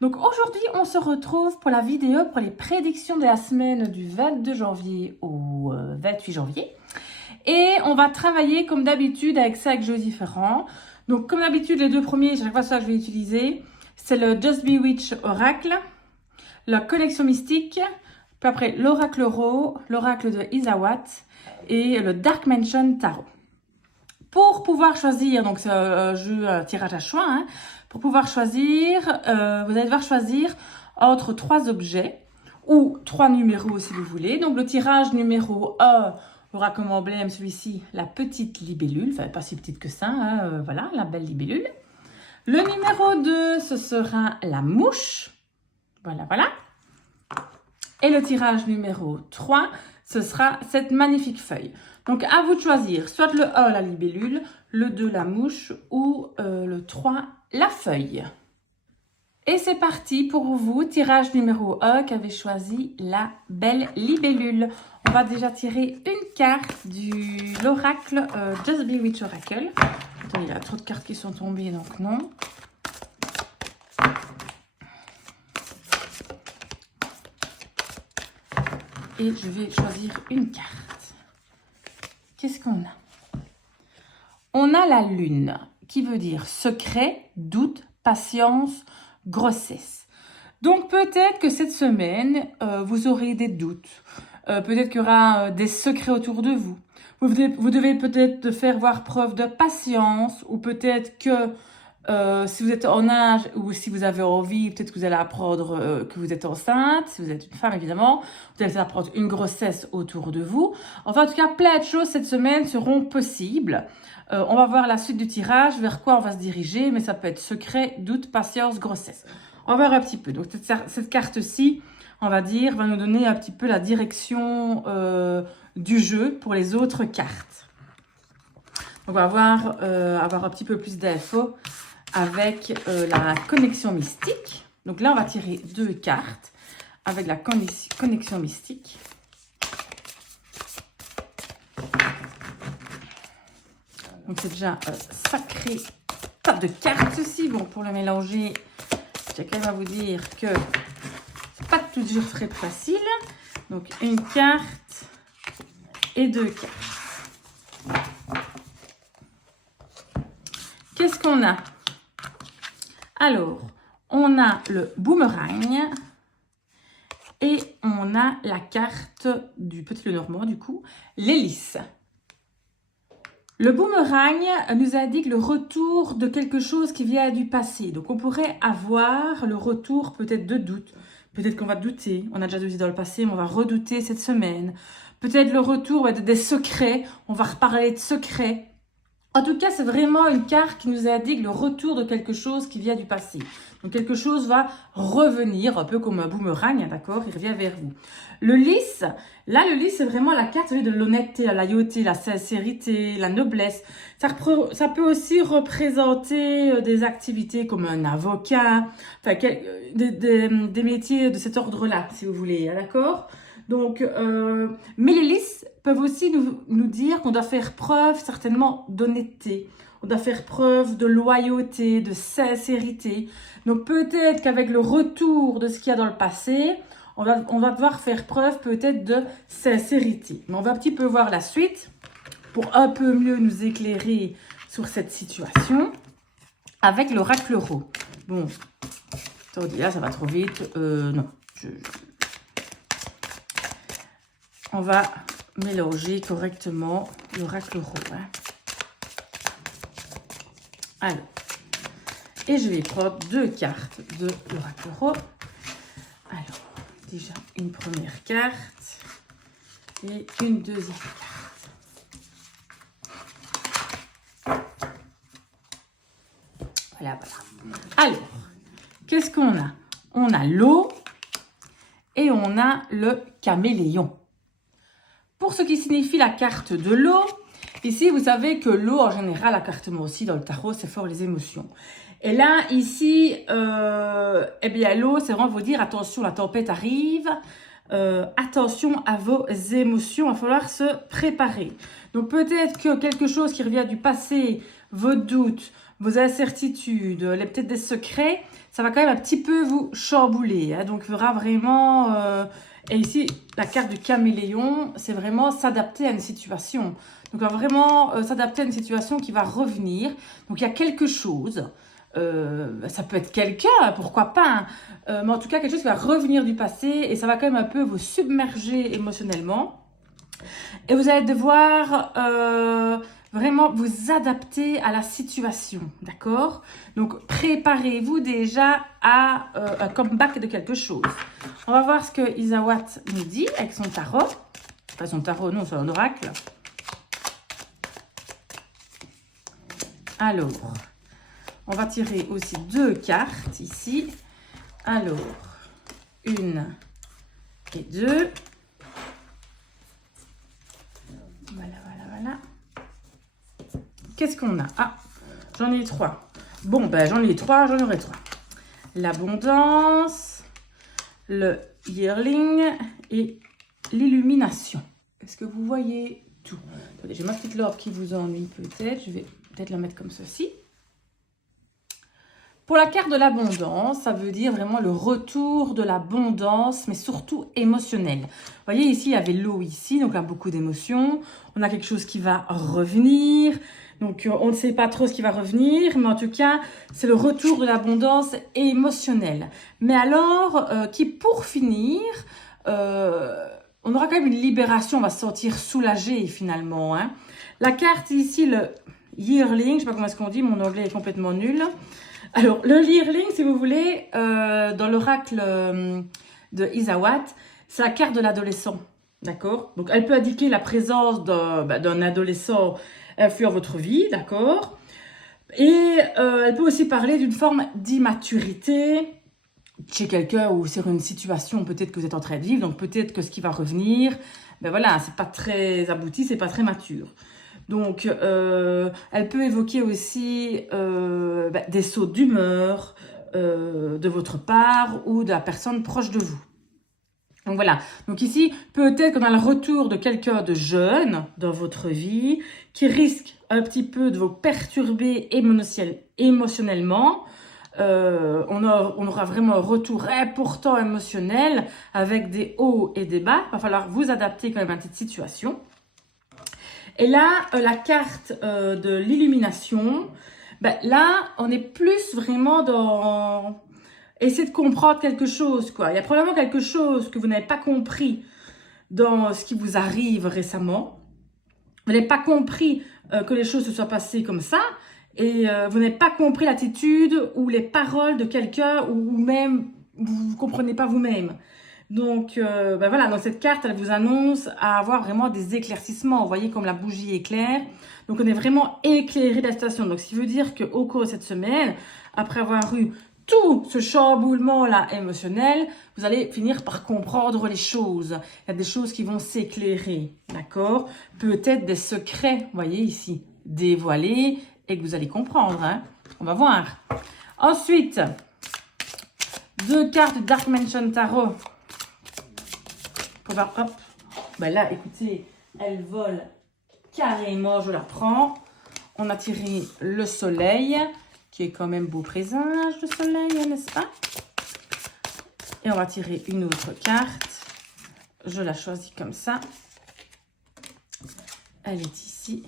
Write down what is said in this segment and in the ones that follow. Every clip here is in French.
Donc aujourd'hui, on se retrouve pour la vidéo pour les prédictions de la semaine du 22 janvier au 28 janvier. Et on va travailler comme d'habitude avec 5 jeux différents. Donc comme d'habitude, les deux premiers, chaque fois ça que je vais utiliser, c'est le Just Be Witch Oracle, la connexion mystique, puis après l'Oracle Raw, l'Oracle de Isawat et le Dark Mansion Tarot. Pour pouvoir choisir, donc c'est un jeu tirage à choix, hein, pour pouvoir choisir, vous allez devoir choisir entre 3 objets ou 3 numéros si vous voulez. Donc le tirage numéro 1 aura comme emblème celui-ci la petite libellule, enfin pas si petite que ça, hein, voilà, la belle libellule. Le numéro 2, ce sera la mouche, voilà, voilà. Et le tirage numéro 3, ce sera cette magnifique feuille. Donc, à vous de choisir, soit le 1, la libellule, le 2, la mouche, ou le 3, la feuille. Et c'est parti pour vous, tirage numéro 1, qui avait choisi la belle libellule. On va déjà tirer une carte de l'oracle Just Be Witch Oracle. Attends, il y a trop de cartes qui sont tombées, donc non. Et je vais choisir une carte. Qu'est-ce qu'on a? On a la lune, qui veut dire secret, doute, patience, grossesse. Donc peut-être que cette semaine, vous aurez des doutes. Peut-être qu'il y aura des secrets autour de vous. Vous devez peut-être faire voir preuve de patience, ou peut-être que si vous êtes en âge ou si vous avez envie, peut-être que vous allez apprendre que vous êtes enceinte, si vous êtes une femme évidemment, vous allez apprendre une grossesse autour de vous. Enfin, en tout cas, plein de choses cette semaine seront possibles. On va voir la suite du tirage, vers quoi on va se diriger, mais ça peut être secret, doute, patience, grossesse. On va voir un petit peu. Donc, cette carte-ci, on va dire, va nous donner un petit peu la direction du jeu pour les autres cartes. On va avoir un petit peu plus d'infos avec la connexion mystique. Donc là, on va tirer 2 cartes avec la connexion mystique. Donc c'est déjà un sacré tas de cartes ceci. Bon, pour le mélanger, j'ai quand même à vous dire que c'est pas toujours très facile. Donc une carte et 2 cartes. Qu'est-ce qu'on a? Alors, on a le boomerang et on a la carte du petit Lenormand, du coup, l'hélice. Le boomerang nous indique le retour de quelque chose qui vient du passé. Donc, on pourrait avoir le retour peut-être de doute. Peut-être qu'on va douter. On a déjà douté dans le passé, mais on va redouter cette semaine. Peut-être le retour des secrets. On va reparler de secrets. En tout cas, c'est vraiment une carte qui nous indique le retour de quelque chose qui vient du passé. Donc, quelque chose va revenir, un peu comme un boomerang, d'accord? Il revient vers vous. Le lys, là, le lys, c'est vraiment la carte de l'honnêteté, la loyauté, la sincérité, la noblesse. Ça peut aussi représenter des activités comme un avocat, enfin, des métiers de cet ordre-là, si vous voulez, d'accord? Donc, mais les lys peuvent aussi nous dire qu'on doit faire preuve certainement d'honnêteté. On doit faire preuve de loyauté, de sincérité. Donc peut-être qu'avec le retour de ce qu'il y a dans le passé, on va devoir faire preuve peut-être de sincérité. Mais on va un petit peu voir la suite pour un peu mieux nous éclairer sur cette situation avec l'oracle Raw. Bon, attendez, là ça va trop vite. Non, on va mélanger correctement l'oracle Raw. Hein. Alors, et je vais prendre 2 cartes de l'oracle Raw. Alors, déjà une première carte et une deuxième carte. Voilà, voilà. Alors, qu'est-ce qu'on a? On a l'eau et on a le caméléon. Pour ce qui signifie la carte de l'eau, ici, vous savez que l'eau, en général, la carte moi aussi dans le tarot, c'est fort les émotions. Et là, ici, eh bien, l'eau, c'est vraiment vous dire, attention, la tempête arrive. attention à vos émotions, il va falloir se préparer. Donc peut-être que quelque chose qui revient du passé, vos doutes, vos incertitudes, peut-être des secrets, ça va quand même un petit peu vous chambouler. Hein. Donc il faudra vraiment... et ici, la carte du caméléon, c'est vraiment s'adapter à une situation. Donc, on va vraiment s'adapter à une situation qui va revenir. Donc, il y a quelque chose. Ça peut être quelqu'un, pourquoi pas. Hein. Mais en tout cas, quelque chose qui va revenir du passé. Et ça va quand même un peu vous submerger émotionnellement. Et vous allez devoir vraiment vous adapter à la situation. D'accord? Donc, préparez-vous déjà à un comeback de quelque chose. On va voir ce que Isawat nous dit avec son tarot. Enfin, son tarot, non, c'est un oracle. Alors, on va tirer aussi 2 cartes ici. Alors, 1 et 2. Voilà. Qu'est-ce qu'on a? Ah, j'en ai 3. Bon, ben j'en ai 3, j'en aurai 3. L'abondance, le yearling et l'illumination. Est-ce que vous voyez tout? Attendez, j'ai ma petite lampe qui vous ennuie peut-être. Je vais peut-être la mettre comme ceci. Pour la carte de l'abondance, ça veut dire vraiment le retour de l'abondance, mais surtout émotionnel. Vous voyez, ici, il y avait l'eau ici, donc il y a beaucoup d'émotions. On a quelque chose qui va revenir. Donc, on ne sait pas trop ce qui va revenir, mais en tout cas, c'est le retour de l'abondance émotionnelle. Mais alors, qui pour finir, on aura quand même une libération, on va se sentir soulagé finalement. Hein. La carte ici, le yearling, je ne sais pas comment est-ce qu'on dit, mon anglais est complètement nul. Alors, le yearling, si vous voulez, dans l'oracle de Isawat, c'est la carte de l'adolescent, d'accord? Donc, elle peut indiquer la présence d'un adolescent influent votre vie, d'accord? Et elle peut aussi parler d'une forme d'immaturité chez quelqu'un ou sur une situation peut-être que vous êtes en train de vivre, donc peut-être que ce qui va revenir, ben voilà, c'est pas très abouti, c'est pas très mature. Donc, elle peut évoquer aussi des sauts d'humeur de votre part ou de la personne proche de vous. Donc voilà, donc ici, peut-être qu'on a le retour de quelqu'un de jeune dans votre vie qui risque un petit peu de vous perturber émotionnellement. On aura vraiment un retour important émotionnel avec des hauts et des bas. Il va falloir vous adapter quand même à cette situation. Et là, la carte de l'illumination, ben là, on est plus vraiment dans essayer de comprendre quelque chose, quoi. Il y a probablement quelque chose que vous n'avez pas compris dans ce qui vous arrive récemment. Vous n'avez pas compris que les choses se soient passées comme ça. Et vous n'avez pas compris l'attitude ou les paroles de quelqu'un ou même vous ne comprenez pas vous-même. Donc, ben voilà, dans cette carte, elle vous annonce à avoir vraiment des éclaircissements. Vous voyez comme la bougie éclaire. Donc, on est vraiment éclairé de la situation. Donc, ce qui veut dire qu'au cours de cette semaine, après avoir eu tout ce chamboulement-là émotionnel, vous allez finir par comprendre les choses. Il y a des choses qui vont s'éclairer, d'accord? Peut-être des secrets, vous voyez ici, dévoilés et que vous allez comprendre. Hein? On va voir. Ensuite, 2 cartes Dark Mansion Tarot. Pour voir, hop. Ben là, écoutez, elle vole carrément, je la prends. On a tiré le soleil, qui est quand même beau présage, le soleil, n'est-ce pas? Et on va tirer une autre carte. Je la choisis comme ça. Elle est ici.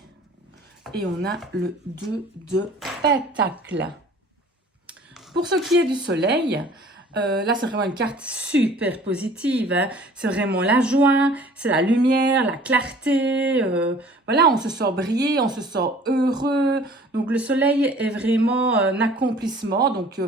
Et on a le 2 de Pentacle. Pour ce qui est du soleil, là, c'est vraiment une carte super positive. Hein. C'est vraiment la joie, c'est la lumière, la clarté. Voilà, on se sent briller, on se sent heureux. Donc, le soleil est vraiment un accomplissement. Donc,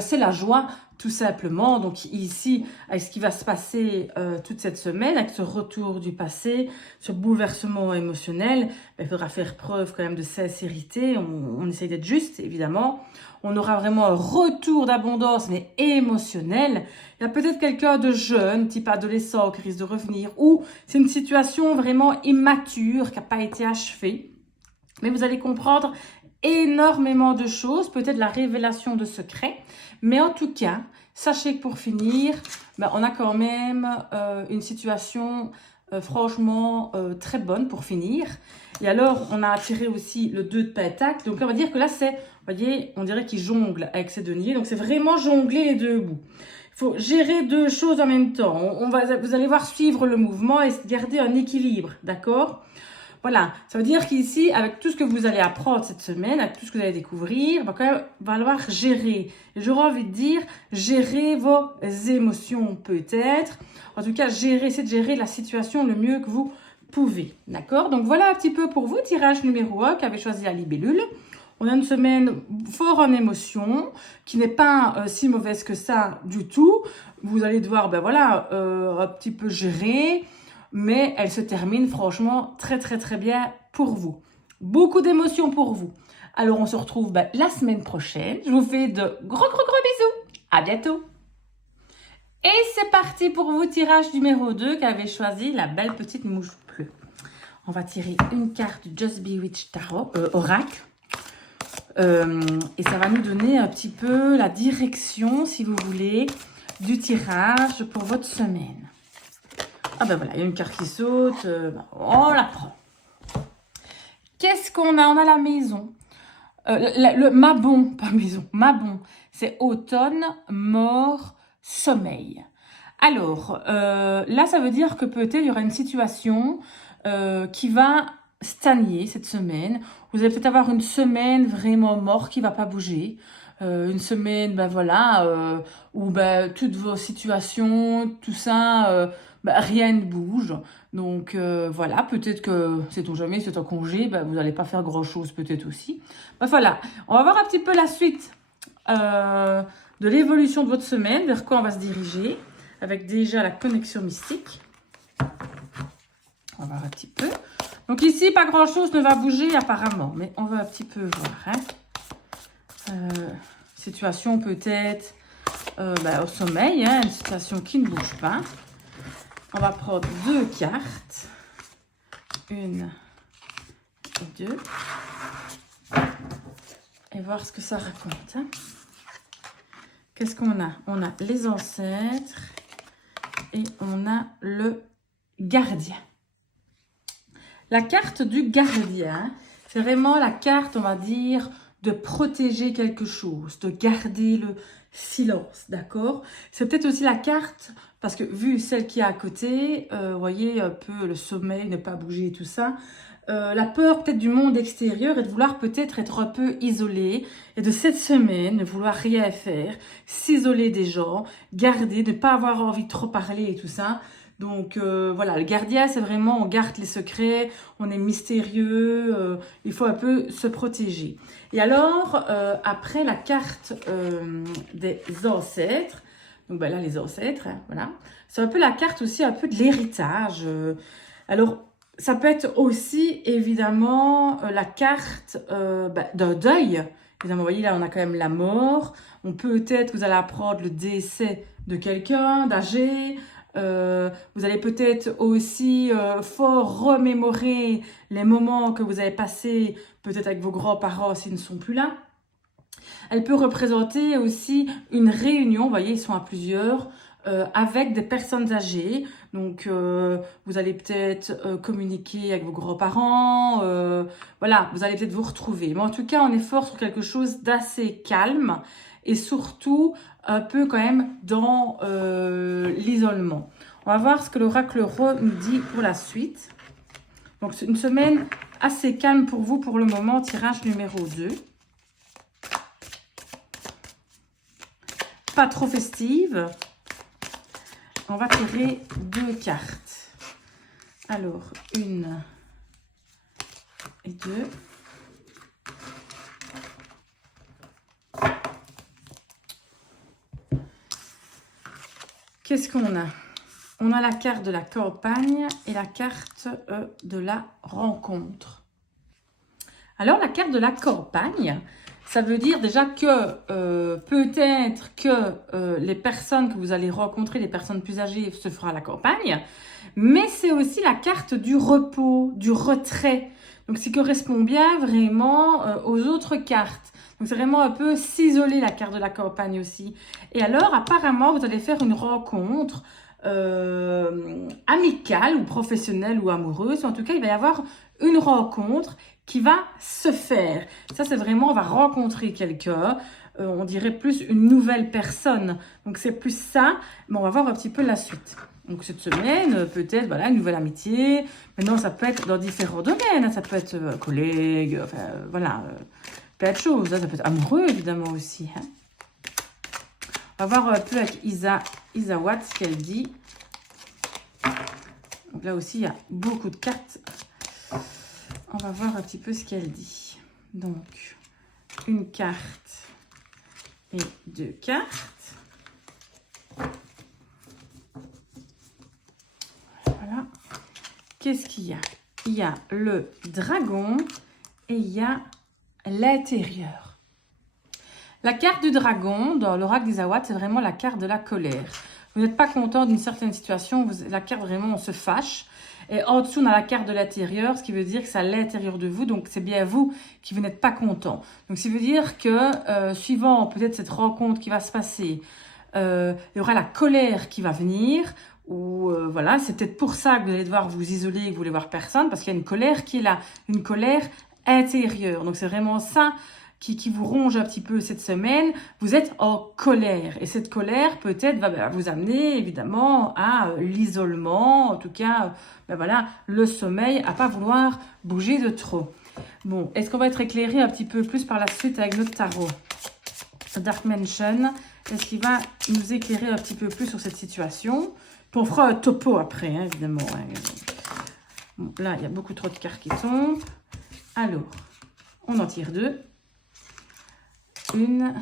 c'est la joie, tout simplement. Donc, ici, avec ce qui va se passer toute cette semaine, avec ce retour du passé, ce bouleversement émotionnel, il faudra faire preuve quand même de sincérité. On essaye d'être juste, évidemment. On aura vraiment un retour d'abondance, mais émotionnel. Il y a peut-être quelqu'un de jeune, type adolescent, qui risque de revenir. Ou c'est une situation vraiment immature, qui n'a pas été achevée. Mais vous allez comprendre énormément de choses, peut-être la révélation de secrets. Mais en tout cas, sachez que pour finir, ben, on a quand même une situation franchement très bonne pour finir. Et alors, on a tiré aussi le 2 de pentacle. Donc, on va dire que là, c'est, vous voyez, on dirait qu'il jongle avec ses deniers. Donc, c'est vraiment jongler les deux bouts. Il faut gérer deux choses en même temps. Vous allez voir suivre le mouvement et garder un équilibre, d'accord? Voilà, ça veut dire qu'ici, avec tout ce que vous allez apprendre cette semaine, avec tout ce que vous allez découvrir, il va quand même falloir gérer. Et j'aurais envie de dire, gérer vos émotions peut-être. En tout cas, essayez de gérer la situation le mieux que vous pouvez. D'accord? Donc voilà un petit peu pour vous, tirage numéro 1 qui avait choisi la libellule. On a une semaine fort en émotion, qui n'est pas si mauvaise que ça du tout. Vous allez devoir, ben voilà, un petit peu gérer. Mais elle se termine franchement très bien pour vous. Beaucoup d'émotions pour vous. Alors on se retrouve la semaine prochaine. Je vous fais de gros bisous. À bientôt. Et c'est parti pour vous, tirage numéro 2 qui avait choisi la belle petite mouche bleue. On va tirer une carte du Just Bewitched Tarot, Oracle. Et ça va nous donner un petit peu la direction, si vous voulez, du tirage pour votre semaine. Ah ben voilà, il y a une carte qui saute, on la prend. Qu'est-ce qu'on a? On a la maison. Le Mabon, pas maison, Mabon. C'est automne, mort, sommeil. Alors, là, ça veut dire que peut-être il y aura une situation qui va stagner cette semaine. Vous allez peut-être avoir une semaine vraiment morte qui ne va pas bouger. Une semaine, ben voilà, où toutes vos situations, tout ça... rien ne bouge. Donc voilà, peut-être que, sait-on jamais, c'est un congé, vous n'allez pas faire grand-chose peut-être aussi. Voilà, on va voir un petit peu la suite de l'évolution de votre semaine, vers quoi on va se diriger, avec déjà la connexion mystique. On va voir un petit peu. Donc ici, pas grand-chose ne va bouger apparemment, mais on va un petit peu voir. Situation peut-être au sommeil, une situation qui ne bouge pas. On va prendre 2 cartes. 1 et 2. Et voir ce que ça raconte. Qu'est-ce qu'on a? On a les ancêtres et on a le gardien. La carte du gardien, c'est vraiment la carte, on va dire, de protéger quelque chose, de garder le silence, d'accord? C'est peut-être aussi la carte, parce que vu celle qui est à côté, vous voyez un peu le sommeil, ne pas bouger et tout ça, la peur peut-être du monde extérieur et de vouloir peut-être être un peu isolé, et de cette semaine, ne vouloir rien faire, s'isoler des gens, garder, ne pas avoir envie de trop parler et tout ça. Donc voilà, le gardien, c'est vraiment, on garde les secrets, on est mystérieux, il faut un peu se protéger. Et alors, après la carte des ancêtres, donc là, les ancêtres, voilà, c'est un peu la carte aussi, un peu de l'héritage. Alors, ça peut être aussi, évidemment, la carte d'un deuil. Évidemment, vous voyez, là, on a quand même la mort. On peut-être, vous allez apprendre le décès de quelqu'un, d'âgé. Vous allez peut-être aussi fort remémorer les moments que vous avez passés peut-être avec vos grands-parents s'ils ne sont plus là. Elle peut représenter aussi une réunion, vous voyez, ils sont à plusieurs, avec des personnes âgées. Donc, vous allez peut-être communiquer avec vos grands-parents. Voilà, vous allez peut-être vous retrouver. Mais en tout cas, on est fort sur quelque chose d'assez calme et surtout un peu quand même dans l'isolement. On va voir ce que l'oracle Roi nous dit pour la suite. Donc, c'est une semaine assez calme pour vous pour le moment. Tirage numéro 2. Pas trop festive. On va tirer 2 cartes. Alors, 1 et 2. Qu'est-ce qu'on a? On a la carte de la campagne et la carte de la rencontre. Alors, la carte de la campagne, ça veut dire déjà que peut-être que les personnes que vous allez rencontrer, les personnes plus âgées, se fera à la campagne, mais c'est aussi la carte du repos, du retrait. Donc, ça correspond bien vraiment aux autres cartes. Donc, c'est vraiment un peu s'isoler la carte de la campagne aussi. Et alors, apparemment, vous allez faire une rencontre amicale ou professionnelle ou amoureuse. En tout cas, il va y avoir une rencontre qui va se faire. Ça, c'est vraiment, on va rencontrer quelqu'un. On dirait plus une nouvelle personne. Donc, c'est plus ça. Mais on va voir un petit peu la suite. Donc, cette semaine, peut-être, voilà, une nouvelle amitié. Maintenant, ça peut être dans différents domaines. Ça peut être collègue, enfin, voilà, plein de choses. Ça peut être amoureux, évidemment, aussi. Hein. On va voir un peu avec Isa Watt ce qu'elle dit. Donc, là aussi, il y a beaucoup de cartes. On va voir un petit peu ce qu'elle dit. Donc, une carte et 2 cartes. Voilà. Qu'est-ce qu'il y a? Il y a le dragon et il y a l'intérieur. La carte du dragon, dans l'oracle d'Isa Watt, c'est vraiment la carte de la colère. Vous n'êtes pas content d'une certaine situation, la carte vraiment, on se fâche. Et en dessous, on a la carte de l'intérieur, ce qui veut dire que c'est à l'intérieur de vous, donc c'est bien vous qui vous n'êtes pas content. Donc, ça veut dire que, suivant peut-être cette rencontre qui va se passer, il y aura la colère qui va venir, ou voilà, c'est peut-être pour ça que vous allez devoir vous isoler et que vous voulez voir personne, parce qu'il y a une colère qui est là, une colère intérieure. Donc, c'est vraiment ça qui vous ronge un petit peu cette semaine, vous êtes en colère. Et cette colère, peut-être, va vous amener, évidemment, à l'isolement, en tout cas, voilà, le sommeil, à pas vouloir bouger de trop. Bon, est-ce qu'on va être éclairé un petit peu plus par la suite avec notre tarot Dark Mansion, est-ce qu'il va nous éclairer un petit peu plus sur cette situation? Puis on fera un topo après, hein, évidemment. Hein. Bon, là, il y a beaucoup trop de cartes qui tombent. Alors, on en tire 2. 1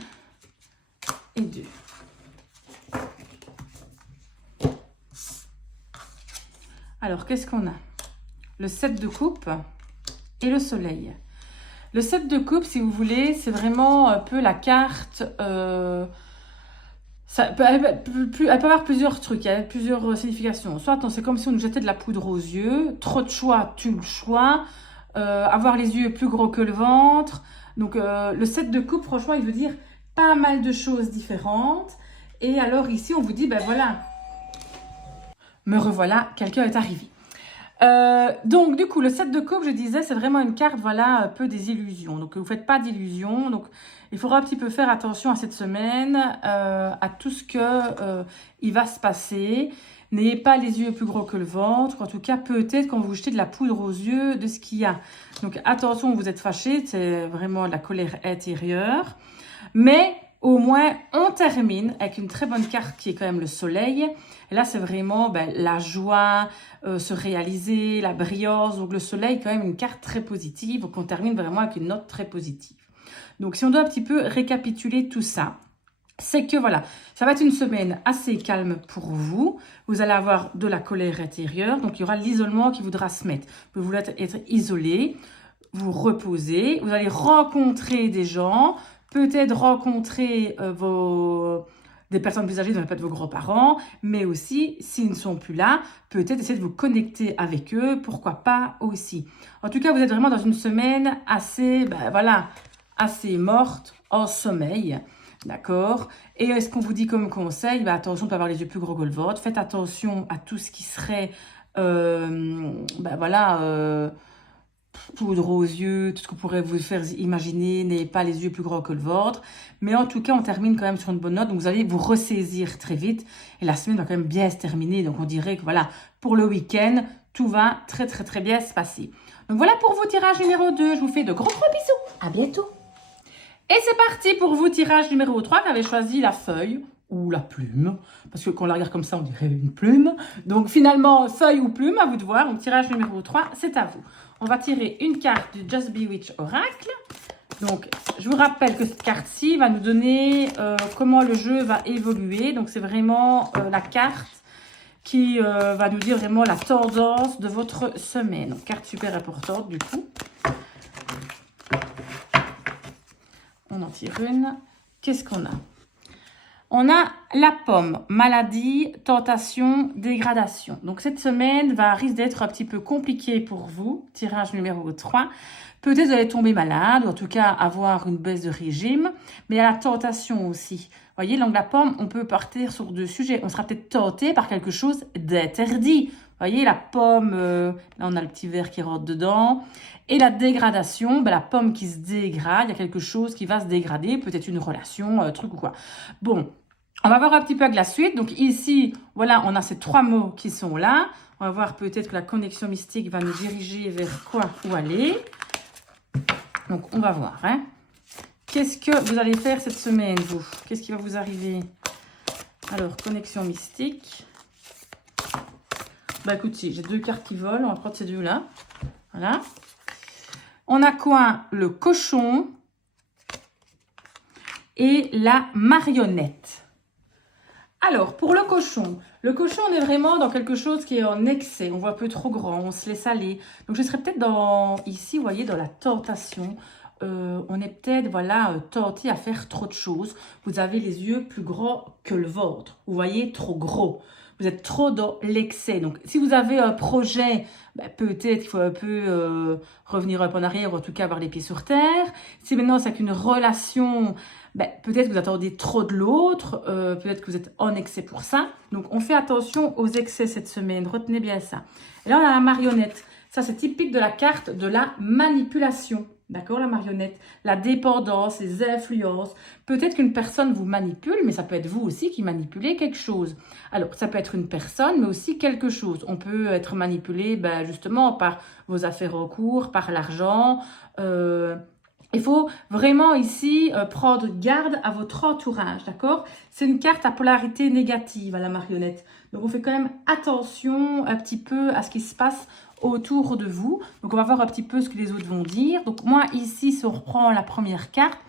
et 2. Alors, qu'est-ce qu'on a? Le 7 de coupe et le soleil. Le 7 de coupe, si vous voulez, c'est vraiment un peu la carte... elle peut avoir plusieurs trucs, il y a plusieurs significations. Soit c'est comme si on nous jetait de la poudre aux yeux, trop de choix, tue le choix, avoir les yeux plus gros que le ventre. Donc, le 7 de coupe, franchement, il veut dire pas mal de choses différentes. Et alors, ici, on vous dit, ben voilà, me revoilà, quelqu'un est arrivé. Donc, du coup, le 7 de coupe, je disais, c'est vraiment une carte, voilà, un peu des illusions. Donc, vous ne faites pas d'illusions. Donc, il faudra un petit peu faire attention à cette semaine, à tout ce que il va se passer. N'ayez pas les yeux plus gros que le ventre. En tout cas, peut-être quand vous jetez de la poudre aux yeux de ce qu'il y a. Donc, attention, vous êtes fâché. C'est vraiment de la colère intérieure. Mais au moins, on termine avec une très bonne carte qui est quand même le soleil. Et là, c'est vraiment la joie, se réaliser, la brillance. Donc, le soleil, quand même, une carte très positive. Donc, on termine vraiment avec une note très positive. Donc, si on doit un petit peu récapituler tout ça, c'est que voilà, ça va être une semaine assez calme pour vous. Vous allez avoir de la colère intérieure. Donc, il y aura l'isolement qui voudra se mettre. Vous voulez être isolé, vous reposer. Vous allez rencontrer des gens, peut-être rencontrer des personnes plus âgées, donc peut-être vos grands-parents, mais aussi, s'ils ne sont plus là, peut-être essayer de vous connecter avec eux, pourquoi pas aussi. En tout cas, vous êtes vraiment dans une semaine assez, assez morte, en sommeil. D'accord. Et est-ce qu'on vous dit comme conseil, attention de ne pas avoir les yeux plus gros que le ventre. Faites attention à tout ce qui serait, poudre aux yeux, tout ce que pourrait vous faire imaginer. N'ayez pas les yeux plus gros que le ventre. Mais en tout cas, on termine quand même sur une bonne note. Donc, vous allez vous ressaisir très vite. Et la semaine va quand même bien se terminer. Donc, on dirait que voilà, pour le week-end, tout va très, très, très bien se passer. Donc, voilà pour vos tirages numéro 2. Je vous fais de gros, gros bisous. À bientôt. Et c'est parti pour vous, tirage numéro 3, vous avez choisi la feuille ou la plume. Parce que quand on la regarde comme ça, on dirait une plume. Donc finalement, feuille ou plume, à vous de voir. Donc tirage numéro 3, c'est à vous. On va tirer une carte du Just Bewitch Oracle. Donc, je vous rappelle que cette carte-ci va nous donner comment le jeu va évoluer. Donc, c'est vraiment la carte qui va nous dire vraiment la tendance de votre semaine. Donc, carte super importante du coup. On en tire une. Qu'est-ce qu'on a? On a la pomme, maladie, tentation, dégradation. Donc cette semaine risque d'être un petit peu compliquée pour vous. Tirage numéro 3. Peut-être vous allez tomber malade, ou en tout cas avoir une baisse de régime, mais il y a la tentation aussi. Vous voyez, donc la pomme, on peut partir sur deux sujets. On sera peut-être tenté par quelque chose d'interdit. Vous voyez, la pomme, là on a le petit verre qui rentre dedans. Et la dégradation, la pomme qui se dégrade, il y a quelque chose qui va se dégrader, peut-être une relation, un truc ou quoi. Bon, on va voir un petit peu avec la suite. Donc ici, voilà, on a ces 3 mots qui sont là. On va voir peut-être que la connexion mystique va nous diriger vers quoi, où aller. Donc on va voir. Hein. Qu'est-ce que vous allez faire cette semaine, vous? Qu'est-ce qui va vous arriver? Alors, connexion mystique. Écoutez, j'ai 2 cartes qui volent. On va prendre ces 2-là. Voilà. On a quoi? Le cochon et la marionnette. Alors, pour le cochon, on est vraiment dans quelque chose qui est en excès. On voit un peu trop grand, on se laisse aller. Donc, je serais peut-être ici, vous voyez, dans la tentation. On est peut-être, voilà, tenté à faire trop de choses. Vous avez les yeux plus gros que le ventre. Vous voyez, trop gros. Vous êtes trop dans l'excès. Donc, si vous avez un projet, peut-être qu'il faut un peu revenir un peu en arrière, ou en tout cas avoir les pieds sur terre. Si maintenant c'est qu'une relation, peut-être que vous attendez trop de l'autre, peut-être que vous êtes en excès pour ça. Donc, on fait attention aux excès cette semaine. Retenez bien ça. Et là, on a la marionnette. Ça, c'est typique de la carte de la manipulation. D'accord, la marionnette, la dépendance, les influences. Peut-être qu'une personne vous manipule, mais ça peut être vous aussi qui manipulez quelque chose. Alors, ça peut être une personne, mais aussi quelque chose. On peut être manipulé justement par vos affaires en cours, par l'argent. Il faut vraiment ici prendre garde à votre entourage, d'accord? C'est une carte à polarité négative à la marionnette. Donc, on fait quand même attention un petit peu à ce qui se passe autour de vous. Donc, on va voir un petit peu ce que les autres vont dire. Donc, moi, ici, si on reprend la première carte,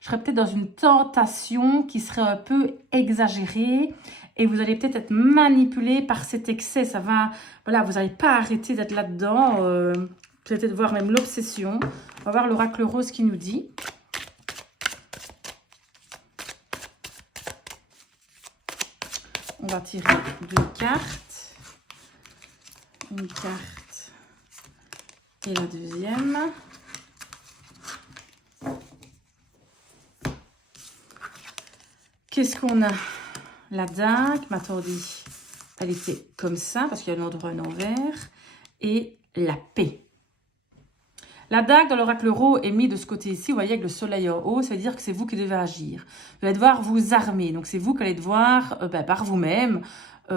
je serais peut-être dans une tentation qui serait un peu exagérée et vous allez peut-être être manipulé par cet excès. Ça va, voilà, vous n'allez pas arrêter d'être là-dedans. Peut-être voir même l'obsession. On va voir l'oracle rose qui nous dit. On va tirer 2 cartes. Une carte et la deuxième. Qu'est-ce qu'on a? La dague, attendez, elle était comme ça parce qu'il y a l'endroit en envers. Et la paix. La dague dans l'oracle rose est mise de ce côté-ci, vous voyez, avec le soleil en haut, ça veut dire que c'est vous qui devez agir. Vous allez devoir vous armer, donc c'est vous qui allez devoir, par vous-même,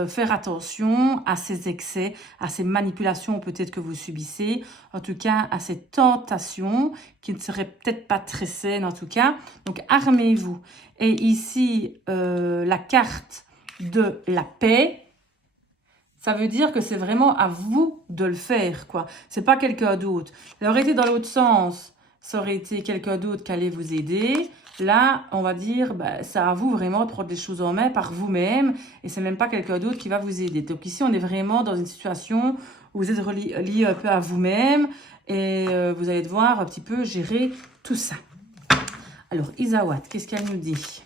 faire attention à ces excès, à ces manipulations peut-être que vous subissez, en tout cas à ces tentations qui ne seraient peut-être pas très saines en tout cas. Donc armez-vous. Et ici, la carte de la paix, ça veut dire que c'est vraiment à vous de le faire, quoi. C'est pas quelqu'un d'autre. Ça aurait été dans l'autre sens, ça aurait été quelqu'un d'autre qui allait vous aider. Là, on va dire, c'est à vous vraiment de prendre les choses en main par vous-même. Et c'est même pas quelqu'un d'autre qui va vous aider. Donc ici, on est vraiment dans une situation où vous êtes lié un peu à vous-même. Et vous allez devoir un petit peu gérer tout ça. Alors, Isawat, qu'est-ce qu'elle nous dit ?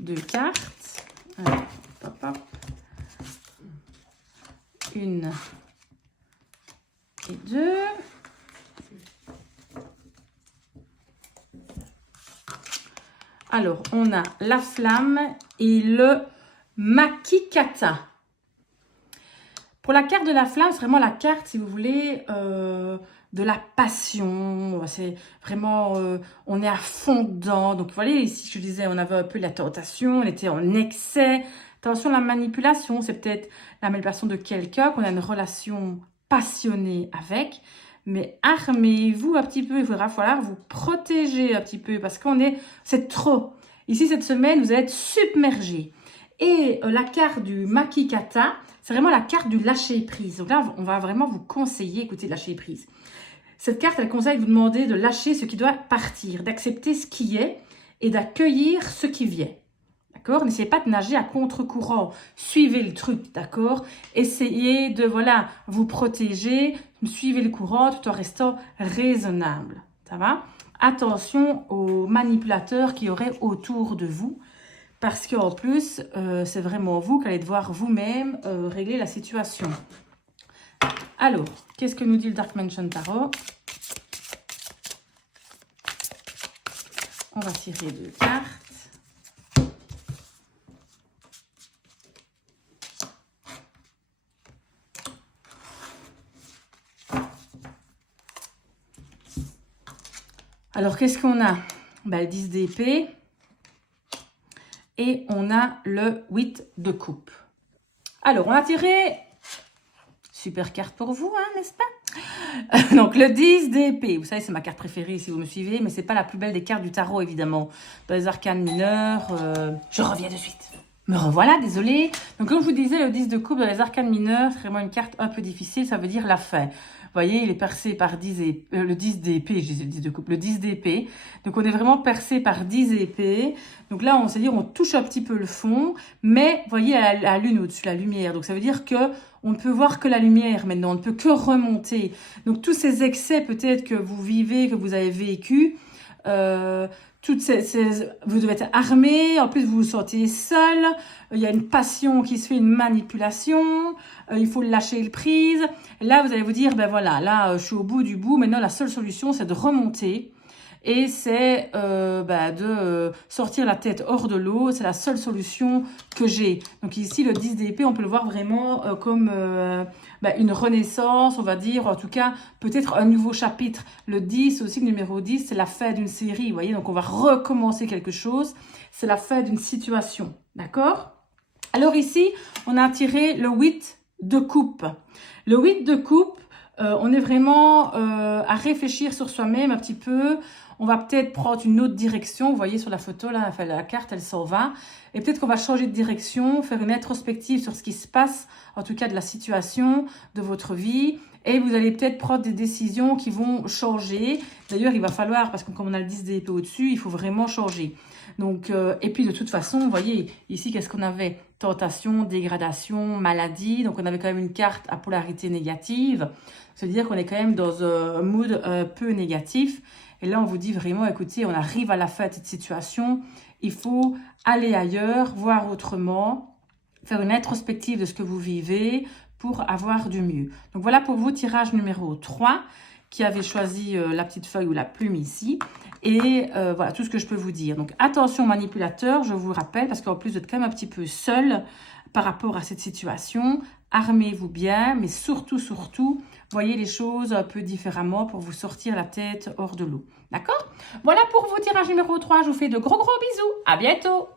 Deux cartes. Alors, hop, hop. Une et deux. Alors, on a la flamme et le Makikata. Pour la carte de la flamme, c'est vraiment la carte, si vous voulez, de la passion. C'est vraiment, on est à fond dedans. Donc, vous voyez, ici, je disais, on avait un peu la tentation, on était en excès. Attention, la manipulation, c'est peut-être la manipulation de quelqu'un qu'on a une relation passionnée avec. Mais armez-vous un petit peu, il faudra falloir vous protéger un petit peu parce c'est trop. Ici, cette semaine, vous allez être submergé. Et la carte du Makikata, c'est vraiment la carte du lâcher prise. Donc là, on va vraiment vous conseiller, écoutez, lâcher prise. Cette carte, elle conseille de vous demander de lâcher ce qui doit partir, d'accepter ce qui est et d'accueillir ce qui vient. D'accord? N'essayez pas de nager à contre-courant. Suivez le truc, d'accord? Essayez de, voilà, vous protéger, suivez le courant tout en restant raisonnable. Ça va? attention aux manipulateurs qui auraient autour de vous. Parce qu'en plus, c'est vraiment vous qui allez devoir vous-même régler la situation. Alors, qu'est-ce que nous dit le Dark Mansion Tarot? On va tirer 2 cartes. Alors, qu'est-ce qu'on a? Ben, le 10 d'épée. Et on a le 8 de coupe. Alors, on a tiré... Super carte pour vous, hein, n'est-ce pas? Donc, le 10 d'épée. Vous savez, c'est ma carte préférée si vous me suivez. Mais ce n'est pas la plus belle des cartes du tarot, évidemment. Dans les arcanes mineurs... Je reviens de suite. Me revoilà, désolée. Donc, comme je vous disais, le 10 de coupe dans les arcanes mineurs, c'est vraiment une carte un peu difficile. Ça veut dire la fin. Vous voyez, il est percé par 10 épées, le 10 d'épée, je disais le 10 de coupe, le 10 d'épée. Donc, on est vraiment percé par 10 épées. Donc là, on sait dire, on touche un petit peu le fond, mais vous voyez, la lune au-dessus, la lumière. Donc, ça veut dire que on ne peut voir que la lumière maintenant, on ne peut que remonter. Donc, tous ces excès peut-être que vous vivez, que vous avez vécu, vous devez être armé, en plus vous vous sentez seul, il y a une passion qui se fait, une manipulation, il faut lâcher le prise. Et là, vous allez vous dire, ben voilà, là, je suis au bout du bout, maintenant la seule solution, c'est de remonter. Et c'est de sortir la tête hors de l'eau. C'est la seule solution que j'ai. Donc ici, le 10 d'épée, on peut le voir vraiment comme une renaissance, on va dire. En tout cas, peut-être un nouveau chapitre. Le 10, aussi le numéro 10, c'est la fin d'une série. Vous voyez, donc on va recommencer quelque chose. C'est la fin d'une situation. D'accord? Alors ici, on a tiré le 8 de coupe. Le 8 de coupe, on est vraiment à réfléchir sur soi-même un petit peu. On va peut-être prendre une autre direction. Vous voyez sur la photo, là, enfin, la carte, elle s'en va. Et peut-être qu'on va changer de direction, faire une introspective sur ce qui se passe, en tout cas de la situation, de votre vie. Et vous allez peut-être prendre des décisions qui vont changer. D'ailleurs, il va falloir, parce que comme on a le 10 d'épée au-dessus, il faut vraiment changer. Donc, et puis de toute façon, vous voyez, ici, qu'est-ce qu'on avait? Tentation, dégradation, maladie. Donc, on avait quand même une carte à polarité négative. C'est-à-dire qu'on est quand même dans un mood un peu négatif. Et là, on vous dit vraiment, écoutez, on arrive à la fin de cette situation. Il faut aller ailleurs, voir autrement, faire une introspective de ce que vous vivez pour avoir du mieux. Donc, voilà pour vous, tirage numéro 3, qui avait choisi la petite feuille ou la plume ici. Et voilà tout ce que je peux vous dire. Donc, attention manipulateur, je vous rappelle, parce qu'en plus, vous êtes quand même un petit peu seul par rapport à cette situation. Armez-vous bien, mais surtout, voyez les choses un peu différemment pour vous sortir la tête hors de l'eau. D'accord? Voilà pour vos tirages numéro 3. Je vous fais de gros bisous. À bientôt!